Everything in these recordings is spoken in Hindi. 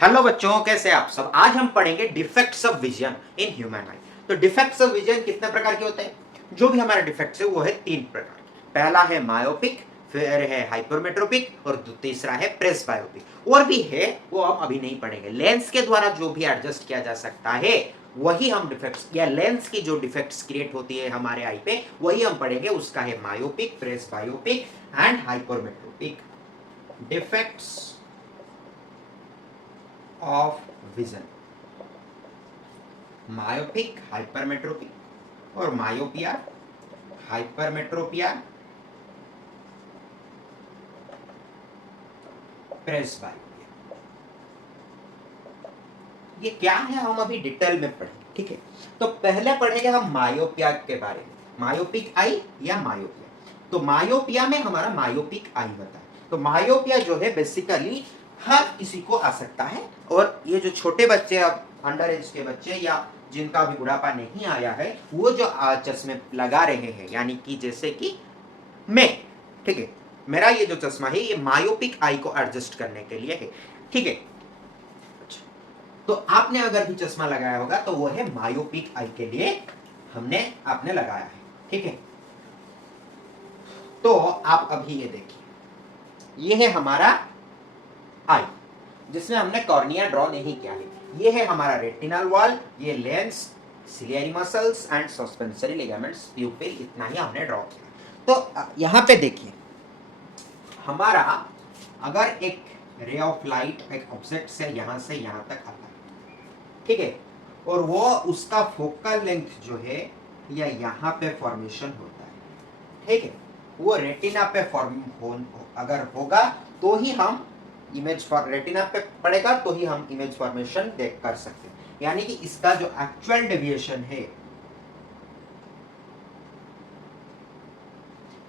हेलो बच्चों, कैसे आप सब। आज हम पढ़ेंगे defects of vision in human आई। तो डिफेक्ट्स ऑफ विजन कितने प्रकार के होते हैं? जो भी हमारे डिफेक्ट्स है वो है तीन प्रकार के। पहला है मायोपिक, फिर है हाइपरमेट्रोपिक और तीसरा है प्रेसबायोपिक। और भी है, वो हम अभी नहीं पढ़ेंगे। लेंस के द्वारा जो भी एडजस्ट किया जा सकता है वही हम डिफेक्ट्स, या लेंस की जो डिफेक्ट्स क्रिएट होती है हमारे आई पे वही हम पढ़ेंगे। उसका है myopic, presbyopic and hypermetropic. Defects of vision, myopic, hypermetropic और मायोपिया, हाइपरमेट्रोपिया, प्रेसबायोपिया। ये क्या है हम अभी डिटेल में पढ़ेंगे, ठीक है। तो पहले पढ़ेंगे हम मायोपिया के बारे में, मायोपिक आई या मायोपिया। तो मायोपिया में हमारा मायोपिक आई होता है। तो मायोपिया जो है बेसिकली हर किसी को आ सकता है। और ये जो छोटे बच्चे, अब अंडर एज के बच्चे या जिनका भी बुढ़ापा नहीं आया है, वो जो चश्मे लगा रहे हैं, यानी कि जैसे कि मैं, ठीक है, मेरा ये जो चश्मा है ये मायोपिक आई को एडजस्ट करने के लिए है, ठीक है। तो आपने अगर भी चश्मा लगाया होगा तो वो है मायोपिक आई के लिए आपने लगाया है, ठीक है। तो आप अभी ये देखिए, ये है हमारा आई जिसमें हमने कॉर्निया ड्रॉ नहीं किया है। ये है हमारा रेटिनल वॉल, ये lens, ciliary muscles and suspensory ligaments, प्यूपिल, इतना ही हमने ड्रॉ किया। तो यहाँ पे देखिए, हमारा अगर एक रे ऑफ लाइट एक ऑब्जेक्ट से यहाँ तक आता है, ठीक है, और वो उसका फोकल लेंथ जो है या यहाँ पे फॉर्मेशन होता है, ठीक है, वो रेटिना पे अगर होगा तो ही हम इमेज रेटिना पे पड़ेगा तो ही हम इमेज फॉर्मेशन देख कर सकते हैं। यानी कि इसका जो एक्चुअल डेविएशन है,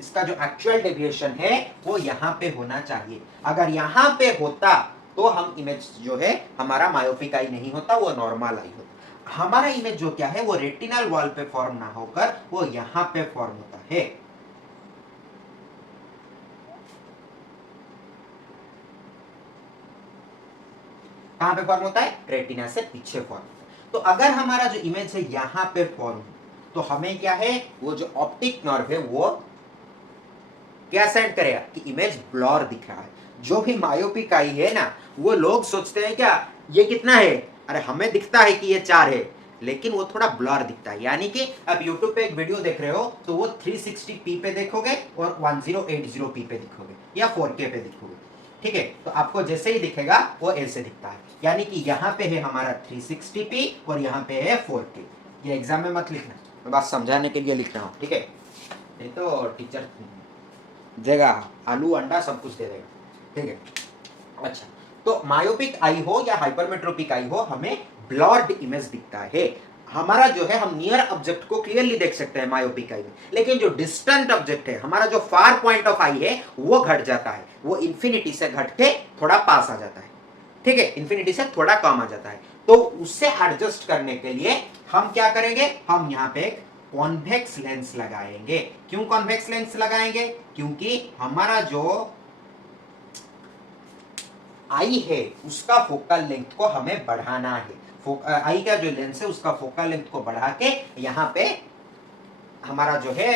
इसका जो एक्चुअल डेविएशन है वो यहाँ पे होना चाहिए। अगर यहाँ पे होता तो हम इमेज जो है हमारा मायोपिक आई नहीं होता, वो नॉर्मल आई होता। हमारा इमेज जो क्या है वो रेटिनल वॉल पे फॉर्म ना होकर वो यहाँ पे फॉर्म होता है। कहां पे फॉर्म होता है? रेटिना से पीछे फॉर्म होता है। तो अगर हमारा जो इमेज है यहाँ पे फॉर्म तो हमें क्या है, वो जो ऑप्टिक नर्व है वो क्या सेंड करेगा कि इमेज ब्लर दिख रहा है। जो भी मायोपिक आई है ना, वो लोग सोचते हैं क्या ये कितना है, अरे हमें दिखता है कि ये 4 है, लेकिन वो थोड़ा ब्लर दिखता है। यानी कि आप YouTube पे एक वीडियो देख रहे हो तो वो 360p पे देखोगे और 1080p पे दिखोगे या 4K पे दिखोगे, ठीक है। तो आपको जैसे ही दिखेगा वो ऐसे दिखता है। यानी कि यहाँ पे है हमारा 360p और यहाँ पे है 4K। ये एग्जाम में मत लिखना, मैं बात समझाने के लिए लिख रहा हूँ, ठीक है। नहीं तो टीचर देगा आलू अंडा सब कुछ दे देगा, ठीक है। अच्छा, तो मायोपिक आई हो या हाइपरमेट्रोपिक आई हो, हमें ब्लर्ड इमेज दिखता है। हमारा जो है हम नियर ऑब्जेक्ट को क्लियरली देख सकते हैं मायोपिक आई में, लेकिन जो डिस्टेंट ऑब्जेक्ट है, हमारा जो फार पॉइंट ऑफ आई है वो घट जाता है। वो इन्फिनिटी से घट के थोड़ा पास आ जाता है, ठीक है, इन्फिनिटी से थोड़ा कम आ जाता है। तो उससे एडजस्ट करने के लिए हम क्या करेंगे, हम यहाँ पे एक कॉन्वेक्स लेंस लगाएंगे। क्यों कॉन्वेक्स लेंस लगाएंगे? क्योंकि हमारा जो आई है उसका फोकल लेंथ को हमें बढ़ाना है। आई का जो लेंस है उसका फोकल लेंथ को बढ़ा के यहाँ पे हमारा जो है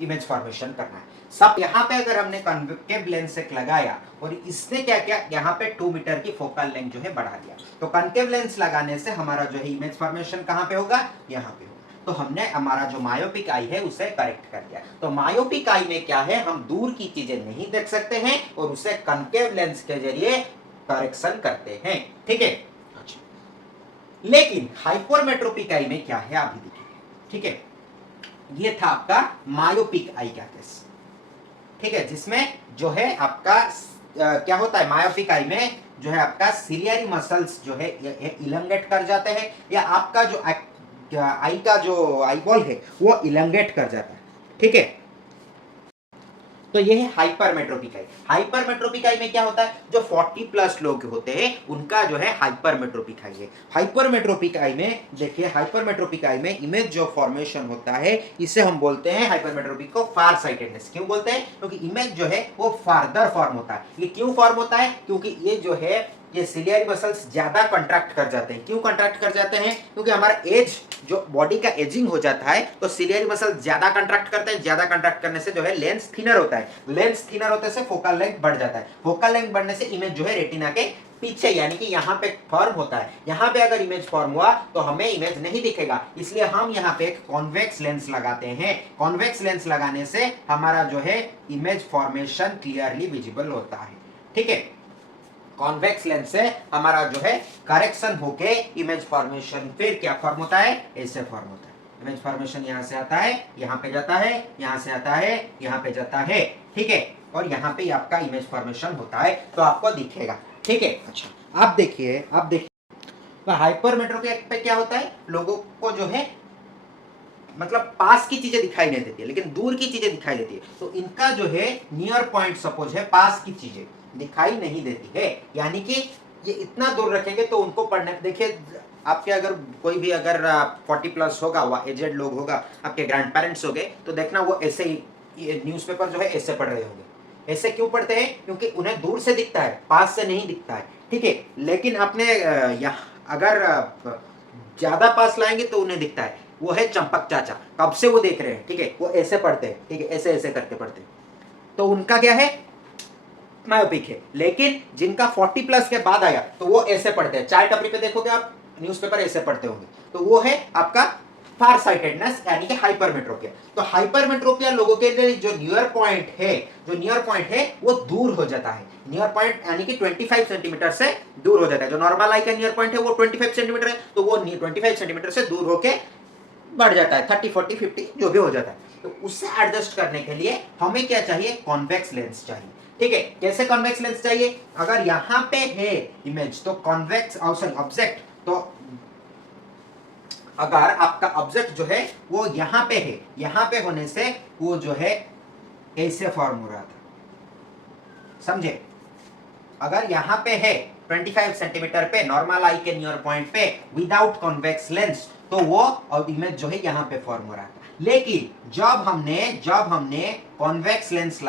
इमेज फॉर्मेशन करना है। सब यहाँ पे अगर हमने कॉन्वेक्टिव लेंस एक लगाया और इसने क्या किया, यहाँ पे 2 मीटर की फोकल लेंथ जो है बढ़ा दिया। तो कॉन्केव लेंस लगाने से हमारा जो है इमेज फॉर्मेशन कहाँ पे होगा, यहाँ पे होगा। तो हमने हमारा जो मायोपिक आई है उसे करेक्ट कर दिया। तो मायोपिक आई में क्या है, हम दूर की चीजें नहीं देख सकते हैं और उसे कॉन्केव लेंस के जरिए करेक्शन करते हैं, ठीक है। अच्छा, लेकिन हाइपरमेट्रोपिक आई में क्या है अभी देखिए, ठीक है। ये था आपका मायोपिक आई का केस, ठीक है, जिसमें जो है आपका क्या होता है, मायोपिक आई में जो है आपका सिलियरी मसल्स जो है इलंगेट कर जाते हैं, या आपका जो आई का जो आई बॉल है वो इलंगेट कर जाता है, ठीक है। तो ये है हाइपरमेट्रोपिक आई। हाइपरमेट्रोपिक आई में क्या होता है, जो 40 प्लस लोग होते हैं उनका जो है हाइपरमेट्रोपिक आई है। हाइपरमेट्रोपिक आई में देखिए, हाइपरमेट्रोपिक आई में इमेज जो फॉर्मेशन होता है इसे हम बोलते हैं हाइपरमेट्रोपिक को फार साइटेडनेस। क्यों बोलते हैं? क्योंकि इमेज जो है वो फार्दर फॉर्म होता है। ये क्यों फॉर्म होता है? क्योंकि ये जो है ये सिलियरी मसल्स ज्यादा कंट्रैक्ट कर जाते हैं। क्यों कंट्रैक्ट कर जाते हैं? क्योंकि हमारा एज, जो बॉडी का एजिंग हो जाता है तो सिलियरी मसल ज्यादा कंट्रैक्ट करते हैं। ज्यादा कंट्रैक्ट करने से जो है लेंस थिनर होता है, लेंस थिनर होने से फोकल लेंथ बढ़ जाता है, फोकल लेंथ बढ़ने से इमेज जो है रेटिना के पीछे यानी कि यहाँ पे फॉर्म होता है। यहाँ पे अगर इमेज फॉर्म हुआ तो हमें इमेज नहीं दिखेगा, इसलिए हम यहाँ पे एक कॉन्वेक्स लेंस लगाते हैं। कॉन्वेक्स लेंस लगाने से हमारा जो है इमेज फॉर्मेशन क्लियरली विजिबल होता है। ठीक है, कॉन्वेक्स लेंस से हमारा जो है करेक्शन होके इमेज फॉर्मेशन फिर क्या फॉर्म होता है? ऐसे फॉर्म होता है। इमेज फॉर्मेशन यहाँ से आता है, यहाँ पे जाता है, यहाँ से आता है, यहाँ पे जाता है। ठीक है, और यहाँ पे आपका इमेज फॉर्मेशन होता है तो आपको दिखेगा। ठीक है, अच्छा आप देखिए तो हाइपरमेट्रोपी पे क्या होता है? लोगों को जो है मतलब पास की चीजें दिखाई नहीं देती है लेकिन दूर की चीजें दिखाई देती है। तो इनका जो है नियर पॉइंट सपोज है, पास की चीजें दिखाई नहीं देती है, यानी कि ये इतना दूर रखेंगे तो उनको पढ़ने, देखिए आपके अगर कोई भी अगर 40 प्लस होगा, वह एजेड लोग होगा, आपके ग्रैंड पेरेंट्स हो गए, तो देखना वो ऐसे ही न्यूज़पेपर जो है ऐसे पढ़ रहे होंगे। ऐसे क्यों पढ़ते हैं? क्योंकि उन्हें दूर से दिखता है, पास से नहीं दिखता है। ठीक है, लेकिन अपने अगर ज्यादा पास लाएंगे तो उन्हें दिखता है। वो है चंपक चाचा, कब से वो देख रहे हैं। ठीक है, वो ऐसे पढ़ते हैं, ठीक है, ऐसे ऐसे करके पढ़ते हैं, तो उनका क्या है? मायोपिक है। लेकिन जिनका 40 प्लस के बाद आया तो वो ऐसे पढ़ते हैं। चाय टपरी पे देखोगे आप न्यूज़पेपर ऐसे पढ़ते होंगे, तो वो है आपका फार साइटेडनेस यानी कि हाइपरमेट्रोपिया। तो हाइपरमेट्रोपिया लोगों के लिए जो नियर पॉइंट है वो दूर हो जाता है। नियर पॉइंट यानी कि 25 सेंटीमीटर से दूर हो जाता है। जो नॉर्मल आई का नियर पॉइंट है वो 25 सेंटीमीटर है, तो वो 25 सेंटीमीटर से दूर होके बढ़ जाता है, 30, 40, 50 जो भी हो जाता है। तो उससे एडजस्ट करने के लिए हमें क्या चाहिए? कॉन्वेक्स लेंस चाहिए। ठीक है, कैसे कॉन्वेक्स लेंस चाहिए? अगर यहां पे है इमेज तो कॉन्वेक्स ऑब्जेक्ट, तो अगर आपका ऑब्जेक्ट जो है वो यहां पे है, यहां पे होने से वो जो है ऐसे फॉर्म हो रहा था, समझे? अगर यहां पे है 25 सेंटीमीटर पे नॉर्मल आई के नियर पॉइंट पे विदाउट कॉन्वेक्स लेंस, तो वो इमेज जो है यहां पे फॉर्म हो रहा था। लेकिन जब हमने कॉन्वेक्स लेंस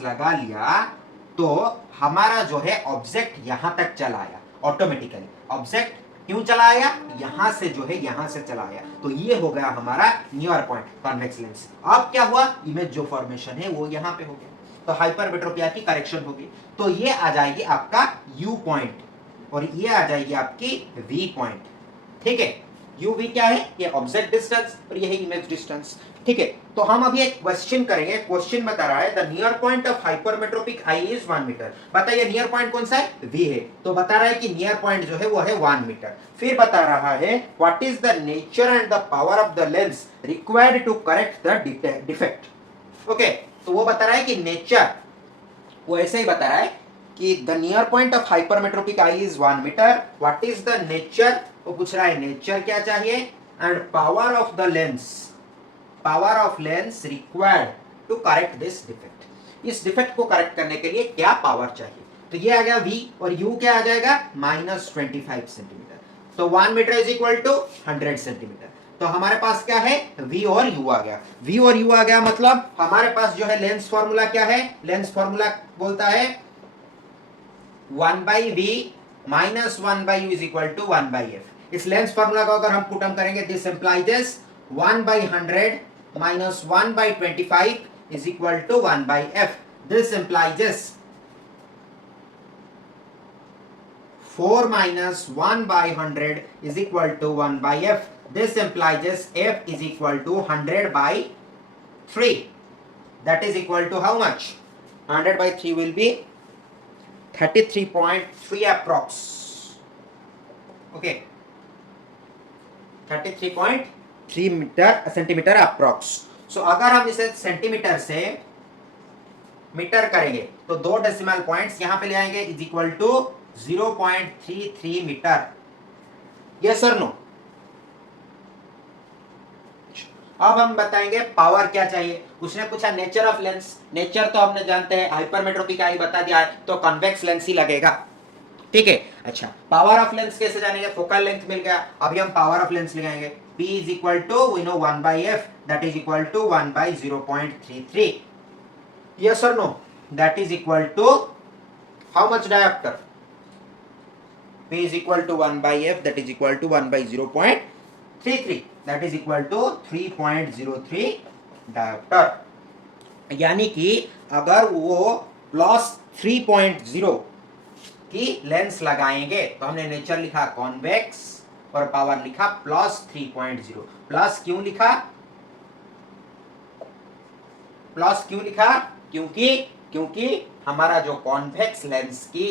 लगा लिया तो हमारा जो है ऑब्जेक्ट यहां तक चला आया ऑटोमेटिकली। ऑब्जेक्ट क्यों चला आया? यहां से जो है यहां से चला आया, तो ये हो गया हमारा नियर पॉइंट कॉन्वेक्स लेंस। अब क्या हुआ? इमेज जो फॉर्मेशन है वो यहां पे हो गया, तो हाइपरमेट्रोपिया की करेक्शन होगी। तो ये आ जाएगी आपका यू पॉइंट और ये आ जाएगी आपकी वी पॉइंट। ठीक है, यू वी क्या है? ये ऑब्जेक्ट डिस्टेंस और ये है इमेज डिस्टेंस। ठीक है, तो हम अभी एक क्वेश्चन करेंगे। क्वेश्चन बता रहा है the near point of hypermetropic eye is 1 metre. बताइए नियर पॉइंट कौन सा है? वी है, तो बता रहा है कि नियर पॉइंट जो है वो है 1 मीटर। फिर बता रहा है what is the nature and the power of the lens required to correct the defect. Okay, तो वो बता रहा है कि नेचर, वो ऐसे ही बता रहा है कि the near point of hypermetropic eye is 1 metre. What is the nature, वो पूछ रहा है नेचर क्या चाहिए, and power of lens required to correct this defect. इस डिफेक्ट को करेक्ट करने के लिए क्या पावर चाहिए? तो ये आ गया v और u क्या आ जाएगा? -25 सेंटीमीटर। तो 1 metre is equal to 100 centimetre. तो हमारे पास क्या है? v और u आ गया। v और u आ गया मतलब हमारे पास जो है लेंस फॉर्मूला क्या है? लेंस फॉर्मूला बोलता है 1/v - 1/u is equal to 1/f। इस लेंस फॉर्मूला को अगर हम पुटअप करेंगे, this implies 1/100 minus 1/25 is equal to 1/f. This implies 4 minus 1/100 is equal to 1/f. This implies f is equal to 100/3. That is equal to how much? 100/3 will be 33.3 approx. Okay, 33.3 centimetre approx. So अगर हम इसे सेंटीमीटर से मीटर करेंगे तो 2 डेसिमल पॉइंट्स यहां पे ले आएंगे, is equal to 0.33 metre. Yes और नो? अब हम बताएंगे पावर क्या चाहिए। उसने पूछा नेचर ऑफ लेंस। नेचर तो हमने जानते हैं, हाइपरमेट्रोपी का ही बता दिया है, तो कॉन्वेक्स लेंस ही लगेगा। ठीक है, अच्छा पावर ऑफ लेंस कैसे जानेंगे? फोकल लेंथ मिल गया, अभी हम पावर ऑफ लेंस लगाएंगे। P is equal to we know 1/f, that is equal to 1/0.33. Yes or no? That is equal to how much diopter? P is equal to 1 by F, that is equal to 1 by 0.33, that is equal to 3.03 dioptre. यानी कि अगर वो प्लस 3.0 की लेंस लगाएंगे तो हमने नेचर लिखा कॉन्वेक्स और पावर लिखा प्लस 3.0। प्लस क्यों लिखा, प्लस क्यों लिखा, क्योंकि हमारा जो कॉन्वेक्स लेंस की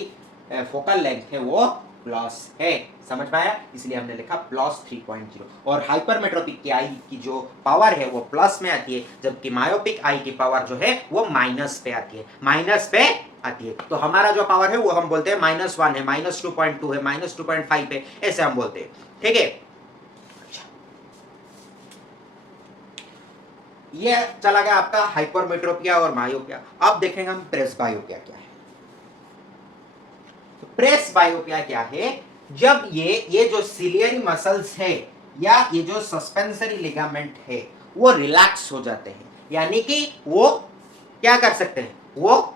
फोकल लेंथ है वो प्लस है, समझ पाया, इसलिए हमने लिखा प्लस 3.0। और हाइपरमेट्रोपिक की आई की जो पावर है वो प्लस में आती है, जबकि मायोपिक आई की पावर जो है वो माइनस पे आती है, माइनस पे आती है। तो हमारा जो पावर है वो हम बोलते हैं -1 है, -2.2 है, -2.5 है, ऐसे हम बोलते हैं, ठीक है। ये चला गया आपका हाइपरमेट्रोपिया और मायोपिया। अब देखेंगे हम प्रेसबायोपिया क्या है। तो प्रेसबायोपिया क्या है, जब ये जो सिलियरी मसल्स है या ये जो सस्पेंसरी लिगामेंट है वो रिलैक्स हो जाते हैं, यानी कि वो क्या कर सकते हैं, वो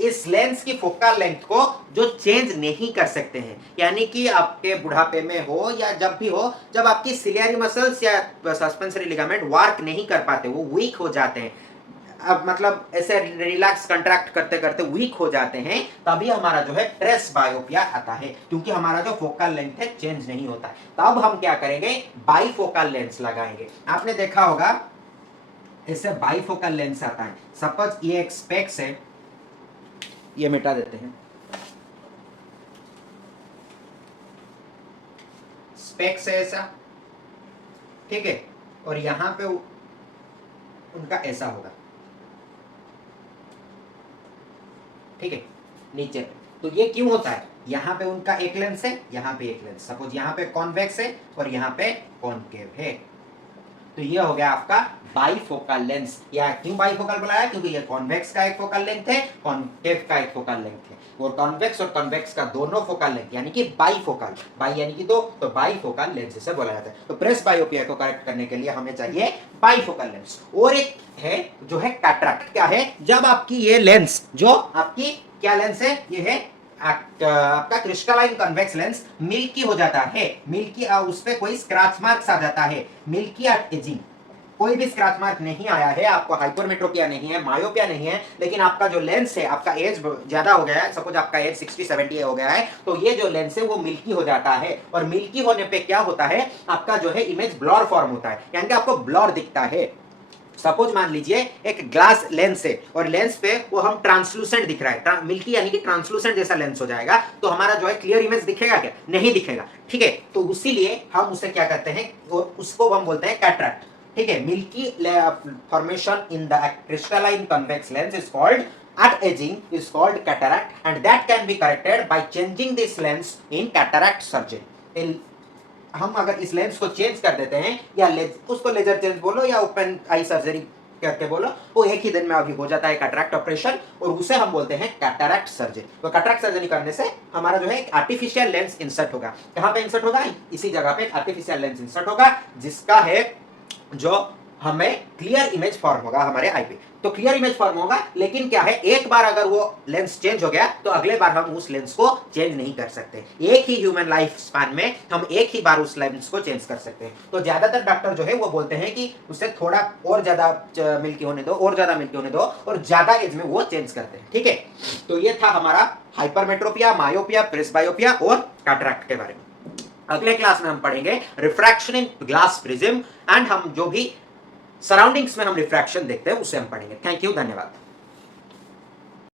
इस लेंस की फोकल लेंथ को जो चेंज नहीं कर सकते हैं, यानी कि आपके बुढ़ापे में हो या जब भी हो, जब आपकी सिलियरी मसल्स या सस्पेंसरी लिगामेंट वर्क नहीं कर पाते, वो वीक हो जाते हैं, अब मतलब ऐसे रिलैक्स कंट्रैक्ट करते करते वीक हो जाते हैं, तभी हमारा जो है प्रेसबायोपिया आता है, क्योंकि हमारा जो फोकल लेंथ है चेंज नहीं होता है। तब हम क्या करेंगे, बाईफोकल लेंस लगाएंगे। आपने देखा होगा ऐसे बाईफोकल लेंस आता है। सपोज ये एक स्पेक्स है, ये मिटा देते हैं, स्पेक्स है ऐसा, ठीक है, और यहां पे उनका ऐसा होगा, ठीक है, नीचे पे। तो ये क्यों होता है, यहां पे उनका एक लेंस है, यहां पे एक लेंस, सपोज यहां पे कॉन्वेक्स है और यहां पे कॉनकेव है, तो ये हो गया आपका बाईफोकल लेंस। या क्यों बाईफोकल बुलाया, क्योंकि ये कॉन्वेक्स का एक फोकल लेंथ है, कॉनकेव का एक फोकल लेंथ है, और कॉन्वेक्स और कॉन्वेक्स का दोनों फोकल लेंथ यानी कि बाईफोकल, बाई यानी कि दो, तो बाईफोकल लेंस से बोला जाता है। तो प्रेसबायोपिया को करेक्ट करने के लिए हमें चाहिए बाईफोकल लेंस। और एक है जो है कैटरैक्ट। क्या है, जब आपकी ये लेंस, जो आपकी क्या लेंस है, ये है आपका क्रिस्टलाइन कन्वेक्स लेंस मिल्की हो जाता है, मिल्की, उस पे कोई स्क्रैच मार्क्स आ जाता है, मिल्की एट एजिंग, कोई भी स्क्रैच मार्क नहीं आया है, आपको हाइपरमेट्रोपिया नहीं है, मायोपिया नहीं है, लेकिन आपका जो लेंस है, आपका एज ज्यादा हो गया है, सपोज आपका एज 60-70 हो गया है, तो ये जो लेंस है वो मिल्की हो जाता है, और मिल्की होने पे क्या होता है, आपका जो है इमेज ब्लर फॉर्म होता है, यानी कि आपको ब्लर दिखता है। सपोज मान लीजिए एक ग्लास लेंस है और लेंस पे वो हम ट्रांसलूसेंट दिख रहा है, मिल्की यानी कि ट्रांसलूसेंट जैसा लेंस हो जाएगा, तो हमारा जो है क्लियर इमेज दिखेगा क्या, नहीं दिखेगा, ठीक है। तो इसीलिए हम उसे क्या करते हैं, उसको हम बोलते हैं कैटरैक्ट, ठीक है। Milky formation in the crystalline convex lens is called at aging is called cataract, and that can be corrected by changing this lens in cataract surgery। हम अगर इस लेंस को चेंज कर देते हैं, या उसको लेजर चेंज बोलो या ओपन आई सर्जरी करके बोलो, वो एक ही दिन में अभी हो जाता है कैटरैक्ट ऑपरेशन, और उसे हम बोलते हैं कैटरैक्ट सर्जरी। तो कैटरैक्ट सर्जरी करने से हमारा जो है एक आर्टिफिशियल लेंस इंसर्ट होगा। कहां पे इंसर्ट होगा, इसी जगह पे आर्टिफिशियल लेंस इंसर्ट होगा, जिसका है जो हमें क्लियर इमेज फॉर्म होगा हमारे आई पे। तो क्लियर इमेज फॉर्म होगा, लेकिन क्या है, एक बार अगर वो लेंस चेंज हो गया तो अगले बार हम उस लेंस को चेंज नहीं कर सकते। एक ही ह्यूमन लाइफ स्पैन में हम एक ही बार उस लेंस को चेंज कर सकते हैं। तो ज्यादातर डॉक्टर जो है वो बोलते हैं कि उसे थोड़ा और ज्यादा मिल्की होने दो, और ज्यादा मिल्की होने दो, और ज्यादा एज में वो चेंज करते हैं, ठीक है। तो ये था हमारा हाइपरमेट्रोपिया, मायोपिया, प्रेसबायोपिया और कैटरैक्ट के बारे में। अगले क्लास में हम पढ़ेंगे refraction in glass prism, and हम जो भी सराउंडिंग्स में हम रिफ्रैक्शन देखते हैं उसे हम पढ़ेंगे। थैंक यू, धन्यवाद।